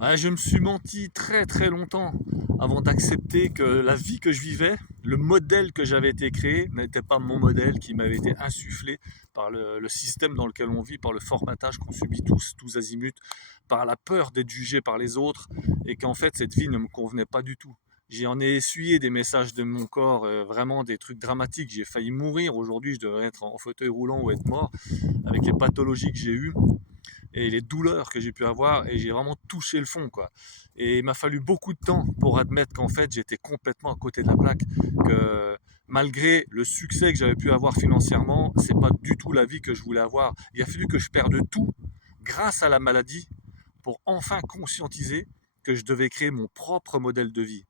Ouais, je me suis menti très très longtemps avant d'accepter que la vie que je vivais, le modèle que j'avais été créé, n'était pas mon modèle qui m'avait été insufflé par le système dans lequel on vit, par le formatage qu'on subit tous azimuts, par la peur d'être jugé par les autres, et qu'en fait cette vie ne me convenait pas du tout. J'en ai essuyé des messages de mon corps, vraiment des trucs dramatiques. J'ai failli mourir. Aujourd'hui, je devrais être en fauteuil roulant ou être mort avec les pathologies que j'ai eues et les douleurs que j'ai pu avoir, et j'ai vraiment touché le fond, quoi. Et il m'a fallu beaucoup de temps pour admettre qu'en fait j'étais complètement à côté de la plaque, que malgré le succès que j'avais pu avoir financièrement, c'est pas du tout la vie que je voulais avoir. Il a fallu que je perde tout grâce à la maladie pour enfin conscientiser que je devais créer mon propre modèle de vie.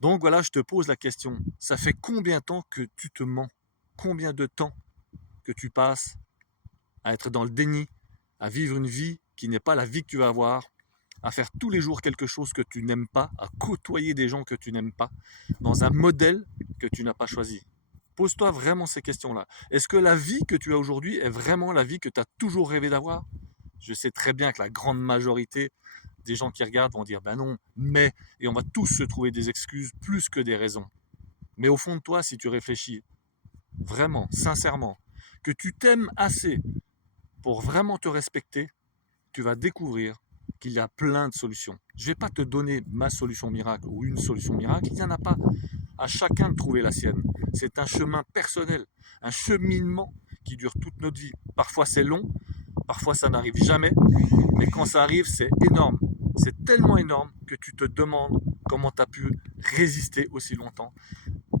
Donc voilà, je te pose la question, ça fait combien de temps que tu te mens? Combien de temps que tu passes à être dans le déni, à vivre une vie qui n'est pas la vie que tu vas avoir, à faire tous les jours quelque chose que tu n'aimes pas, à côtoyer des gens que tu n'aimes pas, dans un modèle que tu n'as pas choisi. Pose-toi vraiment ces questions-là. Est-ce que la vie que tu as aujourd'hui est vraiment la vie que tu as toujours rêvé d'avoir? Je sais très bien que la grande majorité des gens qui regardent vont dire ben non, mais, et on va tous se trouver des excuses plus que des raisons. Mais au fond de toi, si tu réfléchis vraiment, sincèrement, que tu t'aimes assez pour vraiment te respecter, tu vas découvrir qu'il y a plein de solutions. Je ne vais pas te donner ma solution miracle ou une solution miracle, il n'y en a pas. À chacun de trouver la sienne. C'est un chemin personnel, un cheminement qui dure toute notre vie. Parfois c'est long, parfois ça n'arrive jamais, mais quand ça arrive, c'est énorme. C'est tellement énorme que tu te demandes comment tu as pu résister aussi longtemps,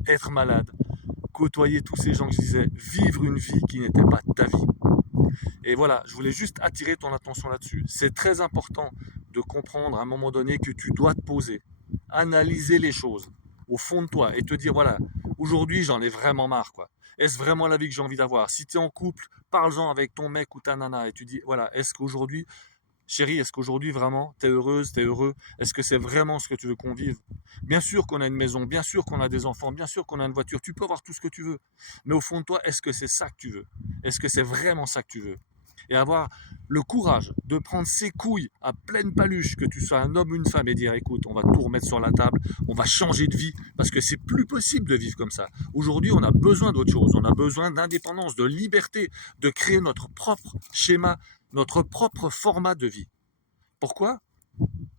être malade, côtoyer tous ces gens que je disais, vivre une vie qui n'était pas ta vie. Et voilà, je voulais juste attirer ton attention là-dessus. C'est très important de comprendre à un moment donné que tu dois te poser, analyser les choses au fond de toi et te dire voilà, aujourd'hui j'en ai vraiment marre, quoi. Est-ce vraiment la vie que j'ai envie d'avoir? Si tu es en couple, parle-en avec ton mec ou ta nana et tu dis voilà, est-ce qu'aujourd'hui, chérie, est-ce qu'aujourd'hui vraiment t'es heureuse, t'es heureux? Est-ce que c'est vraiment ce que tu veux qu'on vive? Bien sûr qu'on a une maison, bien sûr qu'on a des enfants, bien sûr qu'on a une voiture, tu peux avoir tout ce que tu veux. Mais au fond de toi, est-ce que c'est ça que tu veux? Est-ce que c'est vraiment ça que tu veux? Et avoir le courage de prendre ses couilles à pleine paluche, que tu sois un homme ou une femme, et dire écoute, on va tout remettre sur la table, on va changer de vie, parce que c'est plus possible de vivre comme ça. Aujourd'hui, on a besoin d'autre chose, on a besoin d'indépendance, de liberté, de créer notre propre schéma, notre propre format de vie. Pourquoi?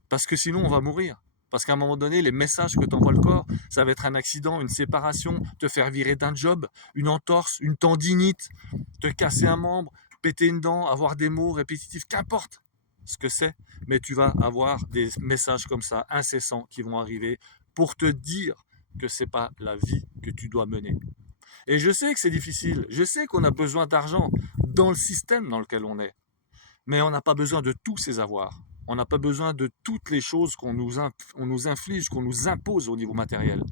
Parce que sinon, on va mourir. Parce qu'à un moment donné, les messages que t'envoie le corps, ça va être un accident, une séparation, te faire virer d'un job, une entorse, une tendinite, te casser un membre, péter une dent, avoir des mots répétitifs, qu'importe ce que c'est, mais tu vas avoir des messages comme ça, incessants, qui vont arriver pour te dire que c'est pas la vie que tu dois mener. Et je sais que c'est difficile, je sais qu'on a besoin d'argent dans le système dans lequel on est, mais on n'a pas besoin de tous ces avoirs. On n'a pas besoin de toutes les choses on nous inflige, qu'on nous impose au niveau matériel.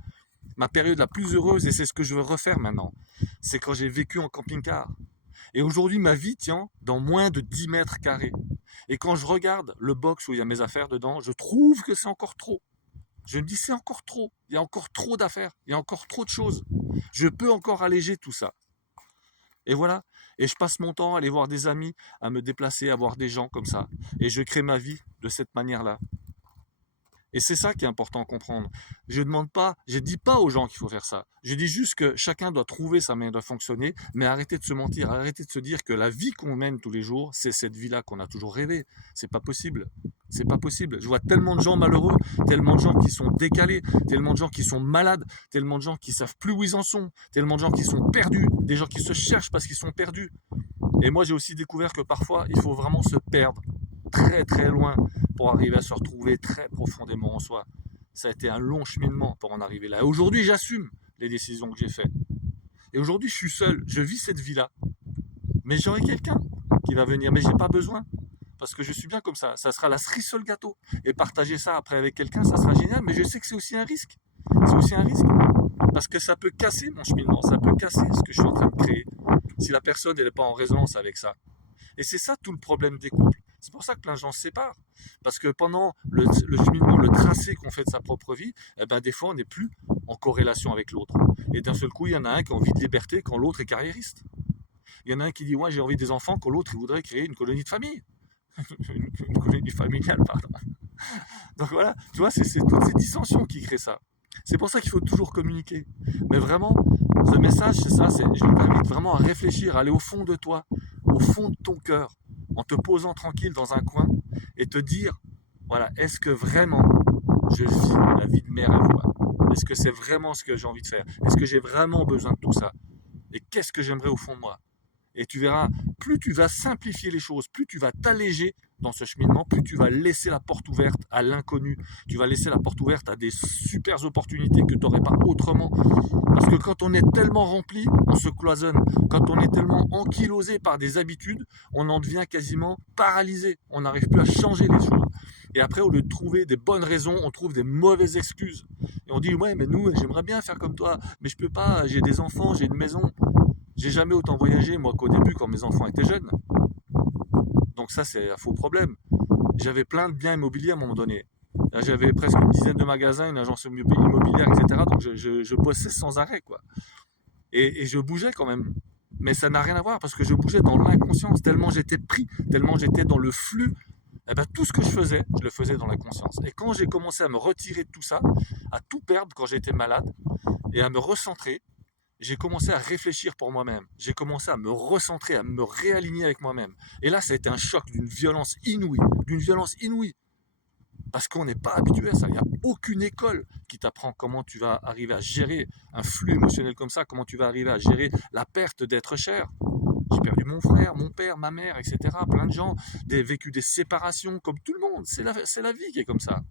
Ma période la plus heureuse, et c'est ce que je veux refaire maintenant, c'est quand j'ai vécu en camping-car. Et aujourd'hui, ma vie tient dans moins de 10 mètres carrés. Et quand je regarde le box où il y a mes affaires dedans, je trouve que c'est encore trop. Je me dis, c'est encore trop. Il y a encore trop d'affaires. Il y a encore trop de choses. Je peux encore alléger tout ça. Et voilà. Et je passe mon temps à aller voir des amis, à me déplacer, à voir des gens comme ça. Et je crée ma vie de cette manière-là. Et c'est ça qui est important à comprendre. Je ne dis pas aux gens qu'il faut faire ça. Je dis juste que chacun doit trouver sa manière de fonctionner, mais arrêtez de se mentir, arrêtez de se dire que la vie qu'on mène tous les jours, c'est cette vie-là qu'on a toujours rêvé. C'est pas possible. C'est pas possible. Je vois tellement de gens malheureux, tellement de gens qui sont décalés, tellement de gens qui sont malades, tellement de gens qui savent plus où ils en sont, tellement de gens qui sont perdus, des gens qui se cherchent parce qu'ils sont perdus. Et moi, j'ai aussi découvert que parfois, il faut vraiment se perdre très très loin pour arriver à se retrouver très profondément en soi. Ça a été un long cheminement pour en arriver là. Et aujourd'hui, j'assume les décisions que j'ai faites. Et aujourd'hui, je suis seul, je vis cette vie-là. Mais j'aurai quelqu'un qui va venir, mais j'ai pas besoin. Parce que je suis bien comme ça. Ça sera la cerise sur le gâteau. Et partager ça après avec quelqu'un, ça sera génial. Mais je sais que c'est aussi un risque. C'est aussi un risque. Parce que ça peut casser mon cheminement. Ça peut casser ce que je suis en train de créer. Si la personne n'est pas en résonance avec ça. Et c'est ça tout le problème des couples. C'est pour ça que plein de gens se séparent. Parce que pendant le cheminement, le tracé qu'on fait de sa propre vie, eh ben, des fois, on n'est plus en corrélation avec l'autre. Et d'un seul coup, il y en a un qui a envie de liberté quand l'autre est carriériste. Il y en a un qui dit ouais, j'ai envie des enfants quand l'autre il voudrait créer une colonie de famille. Une colonie familiale, pardon. Donc voilà, tu vois, c'est toutes ces dissensions qui créent ça. C'est pour ça qu'il faut toujours communiquer. Mais vraiment, ce message, c'est ça, je t'invite vraiment à réfléchir, à aller au fond de toi, au fond de ton cœur, en te posant tranquille dans un coin et te dire, voilà, est-ce que vraiment je vis la vie de mes rêves, quoi? Est-ce que c'est vraiment ce que j'ai envie de faire? Est-ce que j'ai vraiment besoin de tout ça? Et qu'est-ce que j'aimerais au fond de moi? Et tu verras, plus tu vas simplifier les choses, plus tu vas t'alléger dans ce cheminement, plus tu vas laisser la porte ouverte à l'inconnu. Tu vas laisser la porte ouverte à des super opportunités que tu n'aurais pas autrement. Parce que quand on est tellement rempli, on se cloisonne. Quand on est tellement ankylosé par des habitudes, on en devient quasiment paralysé. On n'arrive plus à changer les choses. Et après, au lieu de trouver des bonnes raisons, on trouve des mauvaises excuses. Et on dit, ouais, mais nous, j'aimerais bien faire comme toi, mais je peux pas, j'ai des enfants, j'ai une maison. J'ai jamais autant voyagé, moi, qu'au début, quand mes enfants étaient jeunes. Donc ça, c'est un faux problème. J'avais plein de biens immobiliers à un moment donné. J'avais presque une dizaine de magasins, une agence immobilière, etc. Donc je bossais sans arrêt, quoi. Et je bougeais quand même. Mais ça n'a rien à voir parce que je bougeais dans l'inconscience, tellement j'étais pris, tellement j'étais dans le flux. Eh ben, tout ce que je le faisais dans la conscience. Et quand j'ai commencé à me retirer de tout ça, à tout perdre quand j'étais malade, et à me recentrer, j'ai commencé à réfléchir pour moi-même. J'ai commencé à me recentrer, à me réaligner avec moi-même. Et là, ça a été un choc d'une violence inouïe. Parce qu'on n'est pas habitué à ça. Il n'y a aucune école qui t'apprend comment tu vas arriver à gérer un flux émotionnel comme ça, comment tu vas arriver à gérer la perte d'être cher. J'ai perdu mon frère, mon père, ma mère, etc. Plein de gens, vécu des séparations comme tout le monde. C'est la vie qui est comme ça.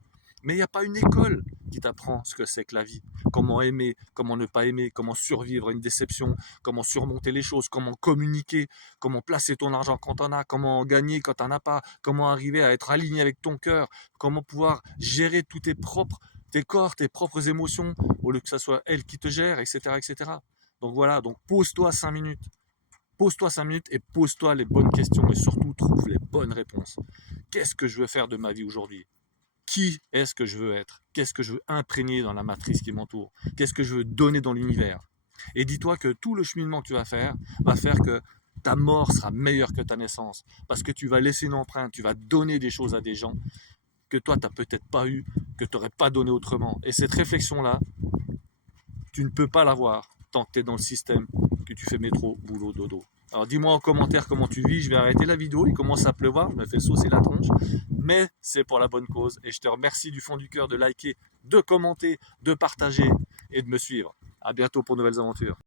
Mais il n'y a pas une école qui t'apprend ce que c'est que la vie. Comment aimer, comment ne pas aimer, comment survivre à une déception, comment surmonter les choses, comment communiquer, comment placer ton argent quand t'en as, comment en gagner quand t'en as pas, comment arriver à être aligné avec ton cœur, comment pouvoir gérer tous tes corps, tes propres émotions, au lieu que ce soit elle qui te gère, etc., etc. Donc voilà, donc pose-toi 5 minutes. Pose-toi 5 minutes et pose-toi les bonnes questions et surtout trouve les bonnes réponses. Qu'est-ce que je veux faire de ma vie aujourd'hui? Qui est-ce que je veux être? Qu'est-ce que je veux imprégner dans la matrice qui m'entoure? Qu'est-ce que je veux donner dans l'univers? Et dis-toi que tout le cheminement que tu vas faire que ta mort sera meilleure que ta naissance. Parce que tu vas laisser une empreinte, tu vas donner des choses à des gens que toi, tu n'as peut-être pas eu, que tu n'aurais pas donné autrement. Et cette réflexion-là, tu ne peux pas l'avoir tant que tu es dans le système, que tu fais métro, boulot, dodo. Alors dis-moi en commentaire comment tu vis, je vais arrêter la vidéo, il commence à pleuvoir, je me fais saucer la tronche, mais c'est pour la bonne cause et je te remercie du fond du cœur de liker, de commenter, de partager et de me suivre. À bientôt pour de nouvelles aventures.